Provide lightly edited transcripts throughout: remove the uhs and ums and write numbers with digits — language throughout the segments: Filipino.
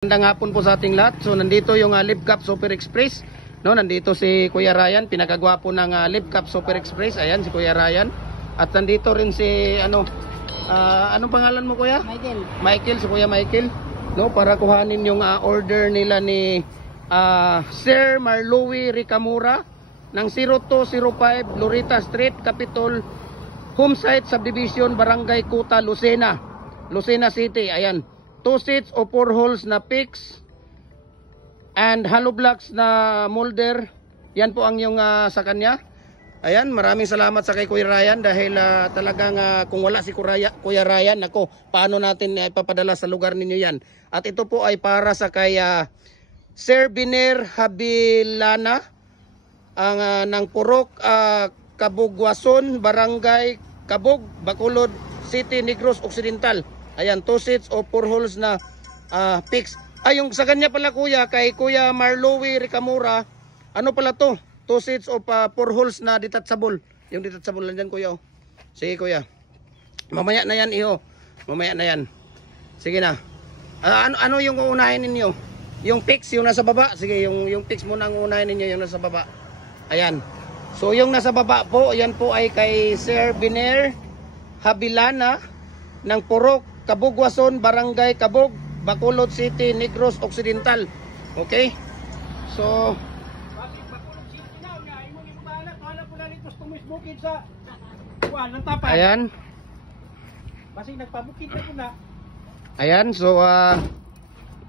Magandang hapon po sa ating lahat. So nandito yung Libcap Super Express. No, nandito si Kuya Ryan, pinakagwapo ng Libcap Super Express. Ayan si Kuya Ryan. At nandito rin si anong pangalan mo, Kuya? Michael. Michael, si Kuya Michael. No, para kuhanin yung order nila ni Sir Marlowe Ricamura ng 0205 Lorita Street, Capitol Homesite Subdivision, Barangay Kuta, Lucena City. Ayan. 2 seats o 4 holes na fix and hollow blocks na molder. Yan po ang yung sa kanya. Ayan, maraming salamat sa kay Kuya Ryan dahil talagang kung wala si Kuya Ryan, ako, paano natin ipapadala sa lugar ninyo yan. At ito po ay para sa kay Sir Biner Habilana ng Purok, Kabugwason, Barangay Kabug, Bacolod City, Negros Occidental. Ayan, 2 seats o 4 holes na fix. Yung sa kanya pala, Kuya, kay Kuya Marlowe Ricamura, ano pala to? 2 seats o 4 holes na detachable. Yung detachable lang dyan, Kuya. Oh. Sige, Kuya. Mamaya na yan, iho. Mamaya na yan. Sige na. Ano yung uunahin ninyo? Yung fix, yung nasa baba. Sige, yung fix muna ang uunahin ninyo, yung nasa baba. Ayan. So, yung nasa baba po, yan po ay kay Sir Biner Habilana ng Purok, Kabugwason, Barangay Kabug, Bacolod City, Negros Occidental. Okay? So, ayan. Ayan, so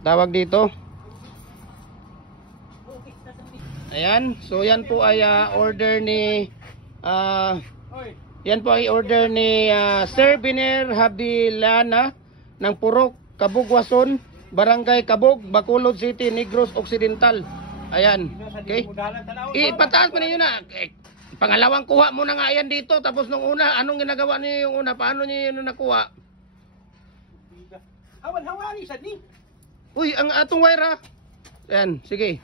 tawag dito. Ayan, so yan po ay order ni yan po ay order ni Sir Biner Habilana ng Purok, Kabugwason, Barangay Kabug, Bacolod City, Negros Occidental. Ayan. Okay. Ipataas pa ninyo na. Pangalawang kuha mo na nga yan dito. Tapos nung una, anong ginagawa niyo yung una? Paano niyo yun nakuha? Hawan-hawani sa ni. Uy, ang atong wire. Ayan, sige.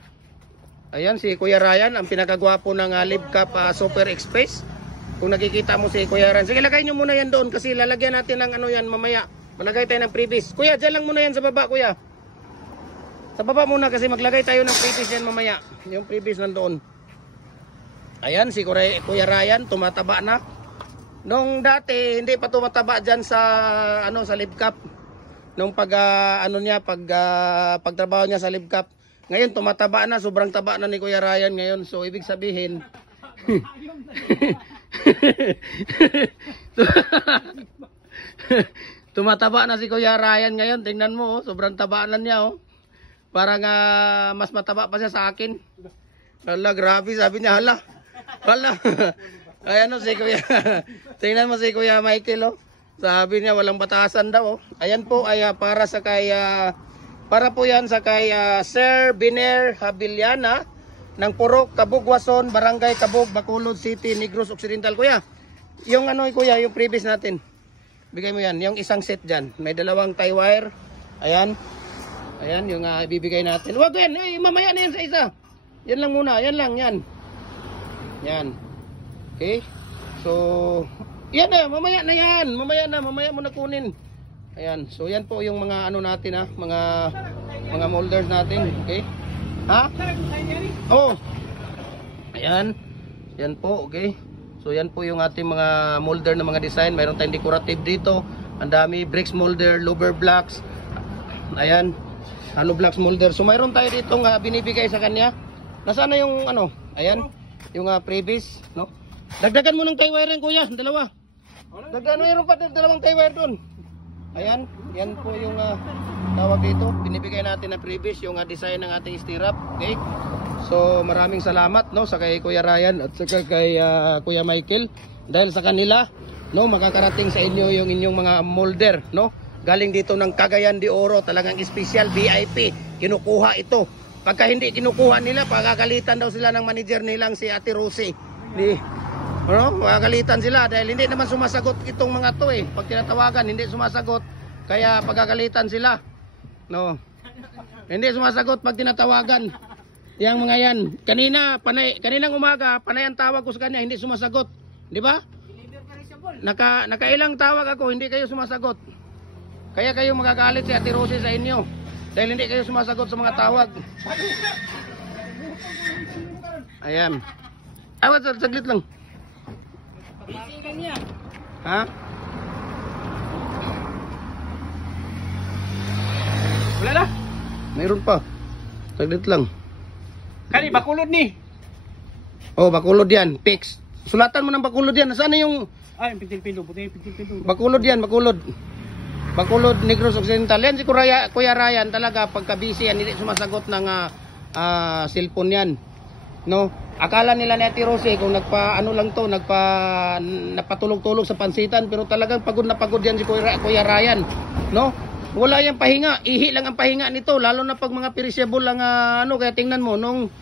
Ayan si Kuya Ryan, ang pinakagwapo ng Libcap Super Express. Kung nakikita mo si Kuya Ryan, sige, lagay nyo muna yan doon kasi lalagyan natin ng ano yan mamaya. Malagay tayo ng previs. Kuya, dyan lang muna yan sa baba, Kuya. Sa baba muna kasi maglagay tayo ng previs yan mamaya. Yung previs nandoon. Ayan, si Kuya Ryan, tumataba na. Nung dati, hindi pa tumataba dyan sa, sa Libcap. Nung pagtrabaho niya sa Libcap. Ngayon, tumataba na, sobrang taba na ni Kuya Ryan ngayon. So, ibig sabihin, tumataba na si Kuya Ryan ngayon. Tingnan mo, sobrang taba na niya. Parang mas mataba pa siya sa akin. Hala, grabe, sabi niya, hala. Ayan si Kuya. Tingnan mo si Kuya Michael. Sabi niya, walang batasan daw. Ayan po ay para sa kay para po yan sa kay Sir Biner Habilana ng Purok, Kabugwason, Barangay Kabug, Bacolod City, Negros Occidental. Kuya, yung Kuya, yung previous natin. Bigay mo yan, yung isang set dyan. May dalawang tie wire. Ayan. Ayan, yung ibibigay natin. Huwag yan, mamaya na yan sa isa. Yan lang muna, yan lang, yan. Yan. Okay. So, yan na, mamaya na yan. Mamaya mo na kunin. Ayan, so yan po yung mga natin mga molders natin. Okay. Ha? Oh. Ayan. Yan po, okay. So yan po yung ating mga molder na mga design. Mayroon tayong decorative dito. Ang dami, bricks molder, louver blocks. Ayan. Hollow blocks molder. So mayroon tayo dito binibigay sa kanya. Nasaan na yung ayan, yung previs, no? Dagdagan mo ng tie wire yan, Kuya, dalawa. Dagdagan, mayroon pa dalawang tie wire doon. Ayan, yan po yung tawag dito. Binibigay natin na previous yung design ng ating stirrup. Okay? So maraming salamat sa kay Kuya Ryan at saka kay Kuya Michael dahil sa kanila makakarating sa inyo yung inyong mga molder, galing dito ng Cagayan de Oro, talagang special VIP. Kinukuha ito. Pagka hindi kinukuha nila, pagkakalitan daw sila ng manager nilang si Ate Rosie. Pagkakalitan sila dahil hindi naman sumasagot itong mga to pag tinatawagan hindi sumasagot, kaya pagkakalitan sila. Hindi sumasagot pag tinatawagan yang mga yan. Kaninang umaga panay ang tawag ko sa kanya, hindi sumasagot, di ba? Nakailang tawag ako, hindi kayo sumasagot, kaya kayo magagalit si Ate Rosie sa inyo. Dahil hindi kayo sumasagot sa mga tawag. Ayan. Awat, saglit lang. Ha? Wala na. Mayroon pa. Saglit lang. Kani bakulod ni. Oh, bakulod yan. Fix. Sulatan mo ng bakulod yan. Nasaan na yung Ay, pintil-pilo, puti pintil-pilo. bakulod yan? Bakulod. Bakulod Negros Occidental. Yan si Kuya Ryan talaga pagka busy yan. Hindi sumasagot ng cellphone yan. No? Akala nila ni Ate Rosie kung nagpa-ano lang to, napatulog-tulog sa pansitan. Pero talagang pagod na pagod yan si Kuya Ryan. No? Wala yang pahinga. Ihi lang ang pahinga nito. Lalo na pag mga perishable lang kaya tingnan mo nung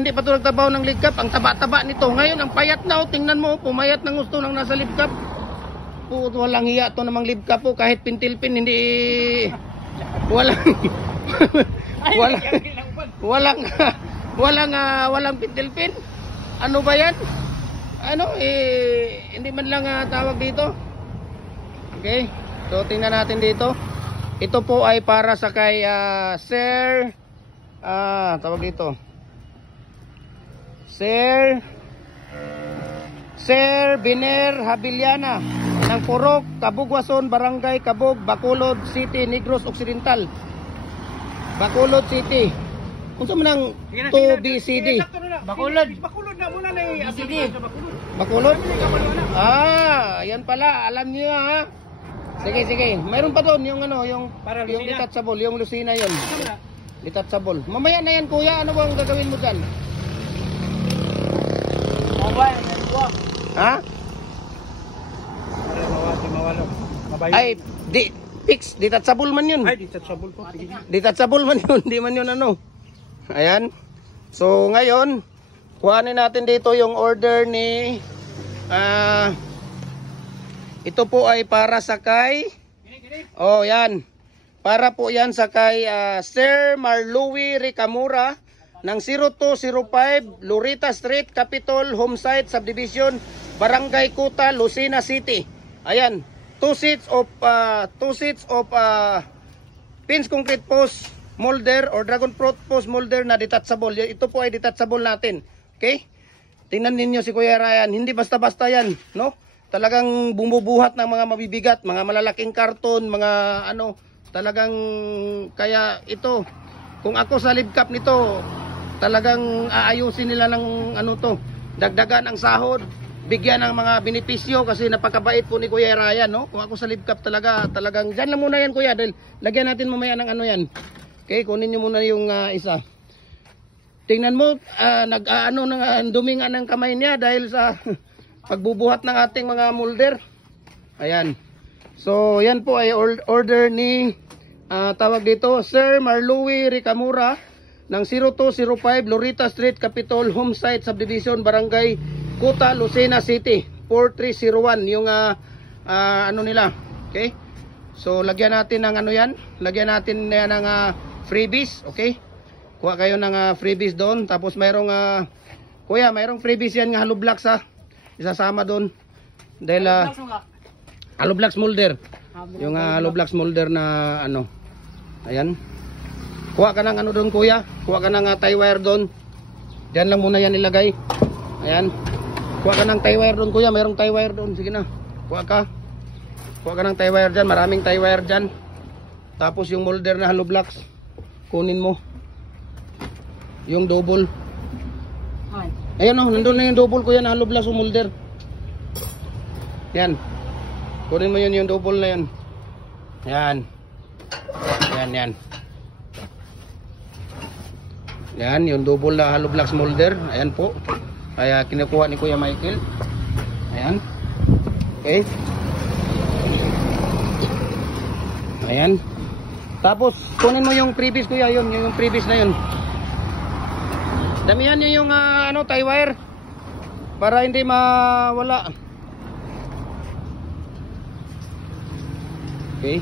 hindi pa ito nagtabaw ng lead cup, ang taba-taba nito. Ngayon, ang payat na, tingnan mo, pumayat ng gusto ng nasa lead cup. Walang hiya to namang lead cup po, kahit pintilpin, hindi, walang pintilpin. Ano ba yan? Hindi man lang tawag dito. Okay, so tingnan natin dito. Ito po ay para sa kay Sir, tawag dito. Sir Biner Habiliana ng Purok, Kabugwason, Barangay Kabug, Bacolod City, Negros Occidental. Bacolod City. Kung saan mo ng 2BCD? Bakulod. Bakulod na muna na BCD. Bacolod? Ayan pala. Alam niyo ha. Sige. Mayroon pa doon yung yung detachable, yung Lucina yun. Detachable. Mamaya na yan kuya. Ano bang gagawin mo dyan? Ha? Ay, fix, detachable man yun. Ay, detachable po. Detachable man yun, di man yun Ayan. So, ngayon, kuhanin natin dito yung order ni, ito po ay para sa kay, yan. Para po yan sa kay Sir Marlouis Ricamura ng 0205 Lurita Street, Capitol, Homesite, Subdivision, Barangay Kuta, Lucena City. Ayan, 2 sets of pins concrete post molder or dragon fruit post molder na detachable. Ito po ay detachable natin. Okay? Tingnan ninyo si Kuya Ryan, hindi basta-basta yan, no? Talagang bumubuhat ng mga mabibigat, mga malalaking karton, mga talagang kaya ito. Kung ako sa lead cup nito, talagang aayusin nila ng dagdagan ang sahod, bigyan ng mga benepisyo kasi napakabait po ni Kuya Ryan, no? Kung ako sa lead cup talagang dyan lang muna yan kuya, dahil lagyan natin mamaya ng yan. Okay, kunin niyo muna yung isa. Tingnan mo, dumi nga ng kamay niya dahil sa pagbubuhat ng ating mga molder. Ayan. So, yan po ay order ni tawag dito, Sir Marlouis Ricamura ng 0205 Lurita Street, Capitol, Homesite, Subdivision, Barangay Kuta, Lucena City, 4301 yung nila. Okay? So lagyan natin ng yan, lagyan natin ng freebies, okay? Kuha kayo ng freebies doon, tapos mayroong kuya, mayroong freebies yan nga hollow blocks isasama doon. Dahil hollow blocks molder. Yung hollow blocks molder na ayan. Kuha ka ng doon kuya, kuha ka ng tie wire doon. Diyan lang muna yan ilagay. Ayan. Kuha ka ng tie wire doon kuya, mayroong tie wire doon. Sige na. Kuha ka ng tie wire dyan, maraming tie wire dyan. Tapos yung molder na hollow blocks, kunin mo. Yung double. Ayan nandun na yung double kuya na hollow blocks o molder. Yan. Kunin mo yun yung double na yan. Yan. Yan. Yan, yung double na hollow blocks molder. Ayan po. Kaya kinukuha ni Kuya Michael. Ayan. Okay. Ayan. Tapos, kunin mo yung previous kuya, yung previous na yun. Damihan nyo yung tie wire. Para hindi mawala. Okay.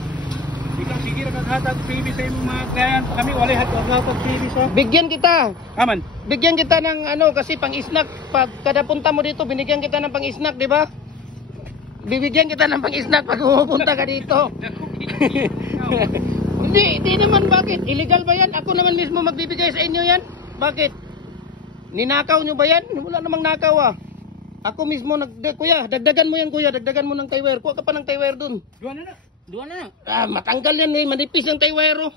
Ikaw sige na kaghatag PB sa imong mga client. Kami wala hatag PB sa. Bigyan kita. Aman. Bigyan kita ng kasi pang-snack. Pag kada punta mo dito, binigyan kita ng pang-snack, di ba? Bibigyan kita ng pang-snack pag pupunta ka dito. Di naman, bakit? Illegal ba yan? Ako naman mismo magbibigay sa inyo yan. Bakit? Ninakaw nyo ba yan? Wala namang nakaw ah. Ako mismo, kuya, dagdagan mo yan kuya, dagdagan mo ng tie wire. Kuha ka pa ng tie wire dun. Duwa na. Matanggal yan eh, manipis yung tie wire oh.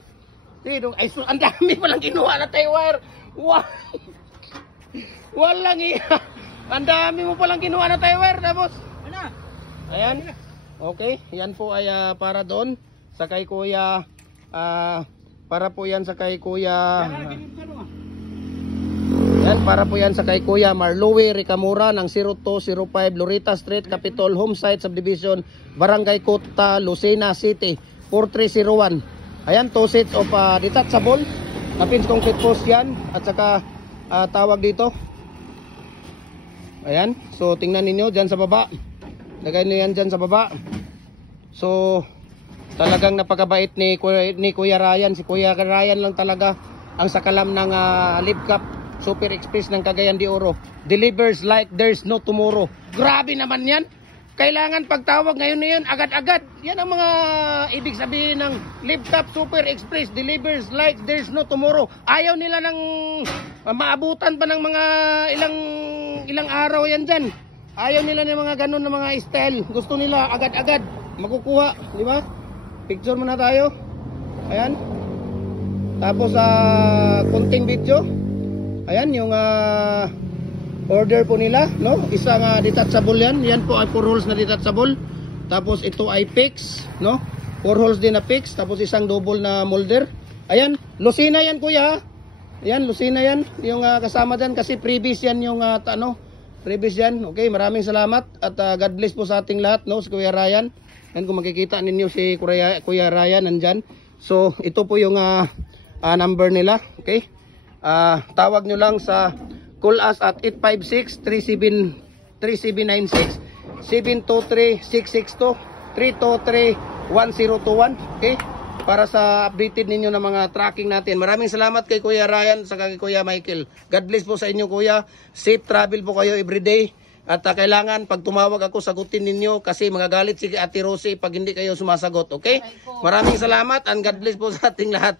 Ay, ang dami palang kinuha na tie wire. Wow. Walang iya. Ang dami mo palang kinuha na tie wire tapos. Ayan. Okay, yan po ay para doon sa kay kuya. Para po yan sa kay kuya. Yan, para po yan sa kay Kuya Marlowe Ricamura ng 0205 Lorita Street, Capitol Homesite Subdivision, Barangay Cota, Lucena City, 4301. Ayan, 2 sets of detachable na pins concrete post yan. At saka tawag dito. Ayan, so tingnan ninyo dyan sa baba. Lagay nyo yan dyan sa baba. So, talagang napakabait ni Kuya Ryan. Si Kuya Ryan lang talaga ang sakalam ng Live Cup Super Express ng Cagayan de Oro. Delivers like there's no tomorrow. Grabe naman yan. Kailangan pagtawag ngayon na yan, agad-agad. Yan ang mga ibig sabihin ng Live Cup Super Express. Delivers like there's no tomorrow. Ayaw nila ng maabutan pa ng mga ilang araw yan dyan. Ayaw nila ng mga ganun na mga style. Gusto nila agad-agad makukuha. Di ba? Picture muna tayo. Ayan. Tapos kunting video. Ayan yung order po nila, no? Isang detachable yan. Yan po ay 4 holes na detachable. Tapos ito ay fix, no? 4 holes din na fix. Tapos isang double na molder. Ayan, Lucena yan kuya. Ayan, Lucena yan. Yung kasama dyan kasi previous yan yung previous yan. Okay, maraming salamat. At God bless po sa ating lahat, no? Si Kuya Ryan. Yan, kung makikita ninyo si Kuya Ryan nandyan. So, ito po yung number nila. Okay. Tawag nyo lang sa call us at 856-3796 723-662 323-1021. Okay, para sa updated ninyo ng mga tracking natin. Maraming salamat kay Kuya Ryan sa kay Kuya Michael. God bless po sa inyo kuya. Safe travel po kayo everyday. At kailangan pag tumawag ako sagutin ninyo kasi magagalit si Ate Rosie pag hindi kayo sumasagot. Okay, maraming salamat and God bless po sa ating lahat.